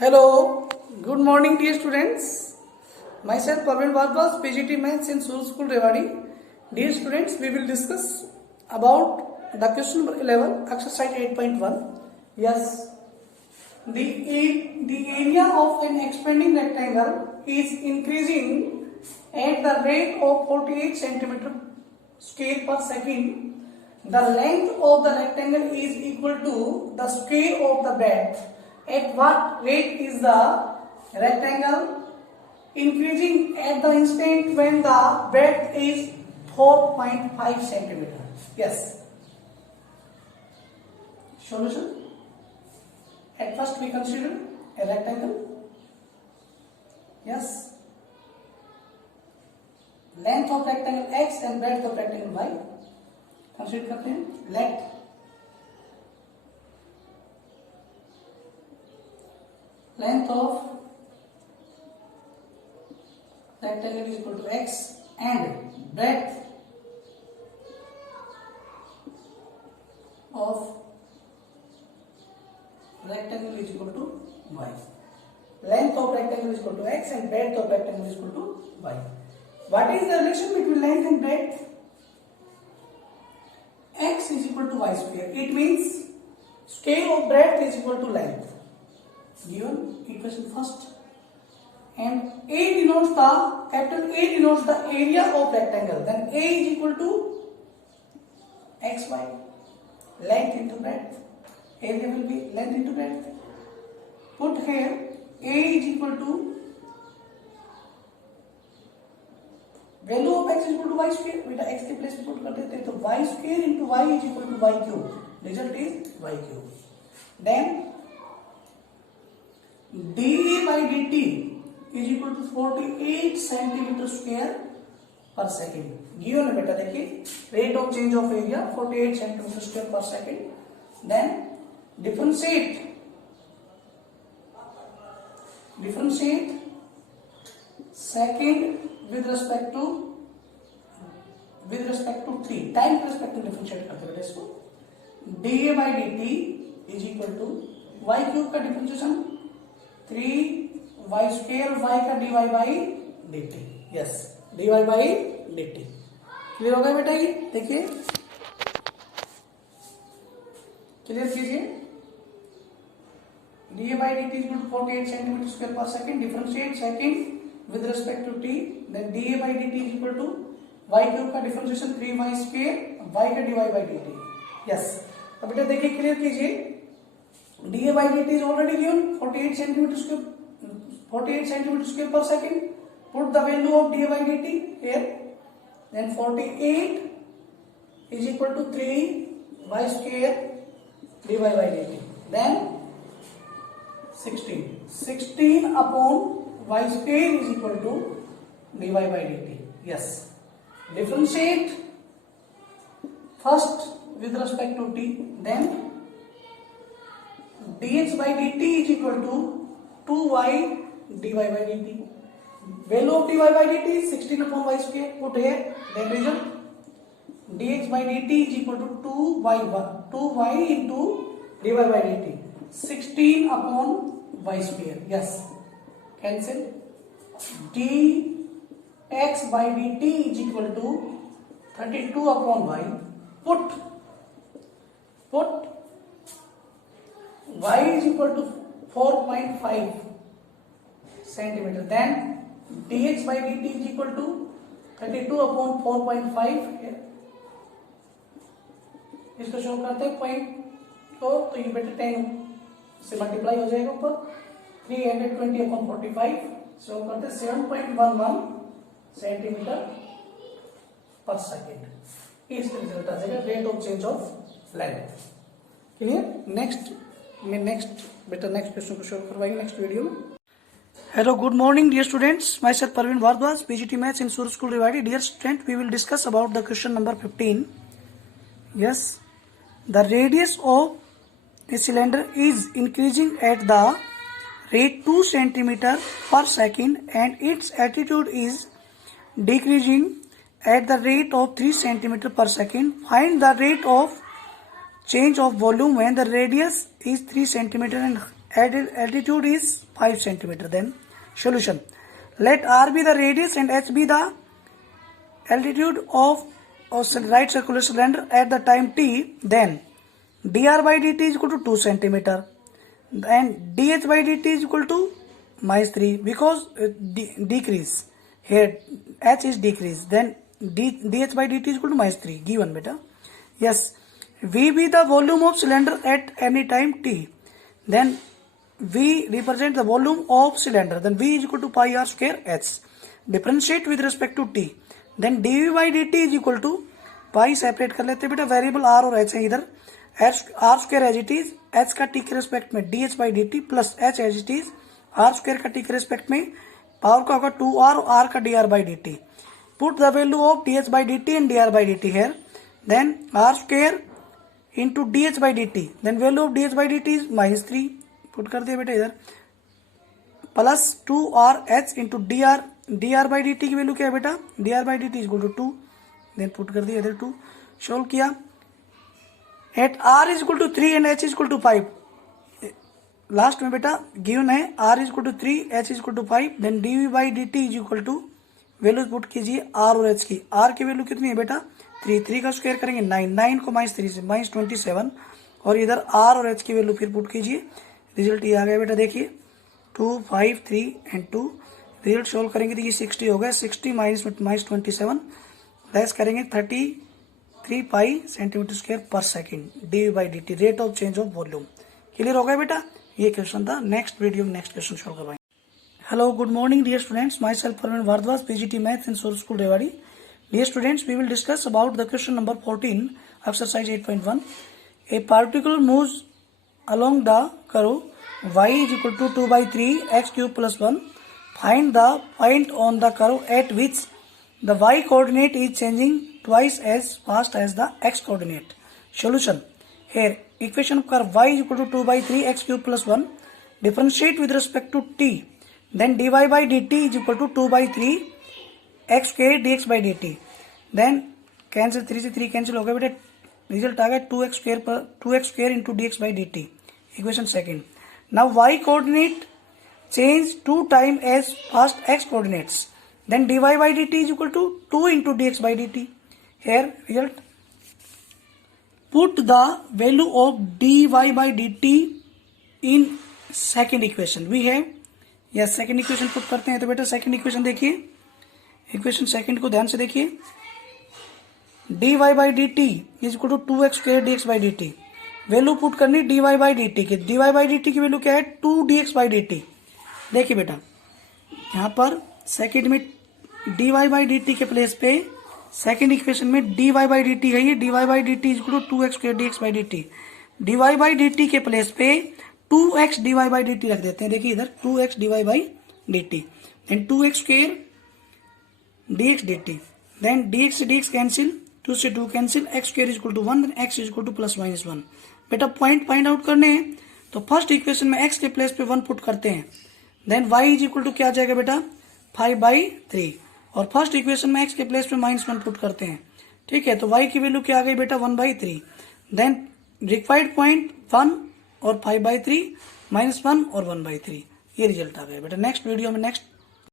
Hello, good morning dear students. Myself Parveen Bhardwaj, PGT Maths in Sur School Rewari. Dear students, we will discuss about the question number 11, exercise 8.1. Yes, the area of an expanding rectangle is increasing at the rate of 48 centimeter square per second. The length of the rectangle is equal to the square of the breadth. At what rate is the rectangle increasing at the instant when the breadth is 4.5 centimeter? Yes. Solution. At first we consider a rectangle. Yes. Length of rectangle x and breadth of rectangle y. Consider करते हैं. Let length of rectangle is equal to x and breadth of rectangle is equal to y. Length of rectangle is equal to x and breadth of rectangle is equal to y. What is the relation between length and breadth? X is equal to y square. It means scale of breadth is equal to length. Given equation first, and A denotes the capital A denotes the area of rectangle. Then A is equal to xy, length into breadth. Area will be length into breadth. Put here A is equal to value of x is equal to y square. बेटा x के place पे put कर देते हैं तो y square into y is equal to y cube. Result is y cube. Then dA by dt is equal to 48 centimeter square per second. Given है बेटा देखिए rate of change of area 48 centimeter square per second. Then differentiate second with respect to 3 time with respect to differentiate करते हैं इसको. dA by dt is equal to y cube का differentiation 3y square y का dy by dt. yes, dy by dt. Clear हो गया बेटा? ये देखिए क्लियर कीजिए. dy by dt is equal to 48 centimeter square per second. Differentiate second with respect to t. Then dA by dt is equal to y cube का differentiation 3y square y का dy by dt. yes. अब बेटा देखिए clear कीजिए. dA by dt is already given 48 centimeter square per second. Put the value of dA by dt here. Then 48 is equal to 3y square dy by dt. Then 16 upon y square is equal to dy by dt. yes. Differentiate first with respect to t. Then dx by dt is equal to 2y dy by dt. Value of dy by dt is 16 upon y square. Put here. Then result dx by dt is equal to 2y into dy by dt. 16 upon y square. yes. Cancel. dx by dt is equal to 32 upon y. Put y is equal to 4.5 centimeter. Then dx by dt is equal to 32 upon 4.5. इसको show करते हैं point को, तो ये बेटा 10 से multiply हो जाएगा ऊपर. 320 upon 45 शो करते हैं 7.11 सेंटीमीटर पर सेकेंड. इसका रिजल्ट आ जाएगा rate of change of length. Clear? Next बेटा नेक्स्ट क्वेश्चन को शो करवाएंगे नेक्स्ट वीडियो में. Hello, good morning dear students. My self Parveen Bhardwaj, PGT maths in Sur school Rewari. Dear student, we will discuss about the question number 15. Yes, the radius of a cylinder is increasing at the rate 2 centimeter per second and its altitude is decreasing at the rate of 3 centimeter per second. Find the rate of change of volume when the radius is 3 centimeter and altitude is 5 centimeter. Then solution. Let r be the radius and h be the altitude of right circular cylinder at the time t. Then dr by dt is equal to 2 centimeter and dh by dt is equal to -3 because decrease here h is decrease. Then dh by dt is equal to -3 given beta. Yes, V be the volume of cylinder at any time t. Then V represent the volume of cylinder. Then V is equal to pi r square h. Differentiate with respect to t. Then dv by dt is equal to pi separate कर लेते हैं बेटा, variable r और h है इधर. r square as it is h का t के respect में dh by dt plus h as it is r square का t के रेस्पेक्ट में पावर का होगा 2r और r का dr by dt. Put the value of dh by dt and dr by dt here. Then r square into dh by dt. Then value of dh by dt is -3. Put कर दिया बेटा इधर. Plus 2rh into dr by dt की value क्या है बेटा? dr by dt is equal to 2. Then put कर दिया इधर 2. सोल्व किया. At r is equal to 3 and h is equal to 5. Last में बेटा गिवन है r is equal to 3, h is equal to 5. Then dv by dt is equal to value put कीजिए r और h की. r की value कितनी है बेटा? 3 का स्क्वायर करेंगे 9 को -3 से -27 और इधर r और h की वैल्यू फिर पुट कीजिए. रिजल्ट ये आ गया बेटा, देखिए 2, 5, 3 and 2. रिजल्ट सोल्व करेंगे तो ये 60 हो गया. 60 -27 लेस करेंगे 33 पाई सेंटीमीटर स्क्वायर पर second d by d t rate of change of volume. Clear हो गया बेटा? ये क्वेश्चन था. नेक्स्ट वीडियो में नेक्स्ट क्वेश्चन सोल्व करवाएंगे. Hello, good morning dear students. My self Parveen Bhardwaj, PGT maths in source school Rewari. Dear students, we will discuss about the question number 14, exercise 8.1. A particle moves along the curve y is equal to 2 by 3 x cube plus 1. Find the point on the curve at which the y coordinate is changing twice as fast as the x coordinate. Solution. Here, equation of curve y is equal to 2 by 3 x cube plus 1. Differentiate with respect to t. Then dy by dt is equal to 2 by 3 x square dx by dt. Then cancel 3 से 3 cancel हो गया बेटा. Result आ गया 2x square into dx by dt. Equation second. Now y coordinate change 2 time as fast x coordinates. Then dy by dt is equal to 2 into dx by dt. Here result. Put the value of dy by dt in second equation. We have yes second equation put करते हैं. तो बेटा second equation देखिए, equation second को ध्यान से देखिए. dy by d t is equal to 2x square dx by d t. Value put करनी dy बाई डी टी की. dy बाई डी टी की वैल्यू क्या है? 2 dx बाई डी टी. देखिए बेटा यहाँ पर सेकंड में dy बाई डी टी के प्लेस पे सेकंड इक्वेशन में dy बाई डी टी है. ये dy by d t is equal to 2x square dx by d t. dy by d t के प्लेस पे 2x dy by d T रख देते हैं. देखिए इधर 2x dy by d t. Then 2x square dx dt. Then dx से dx cancel, 2 से 2 cancel, x square is equal to 1, x is equal to plus minus 1. बेटा point find out करने हैं तो फर्स्ट इक्वेशन में x के place पे 1 put करते हैं. Then y is equal to क्या आ जाएगा बेटा? 5/3. और फर्स्ट इक्वेशन में x के प्लेस पे -1 पुट करते हैं. ठीक है, तो y की वैल्यू क्या आ गई बेटा? 1/3. देन रिक्वायर्ड पॉइंट 1 और 5/3 -1 और 1/3. ये रिजल्ट आ गया बेटा. नेक्स्ट वीडियो में नेक्स्ट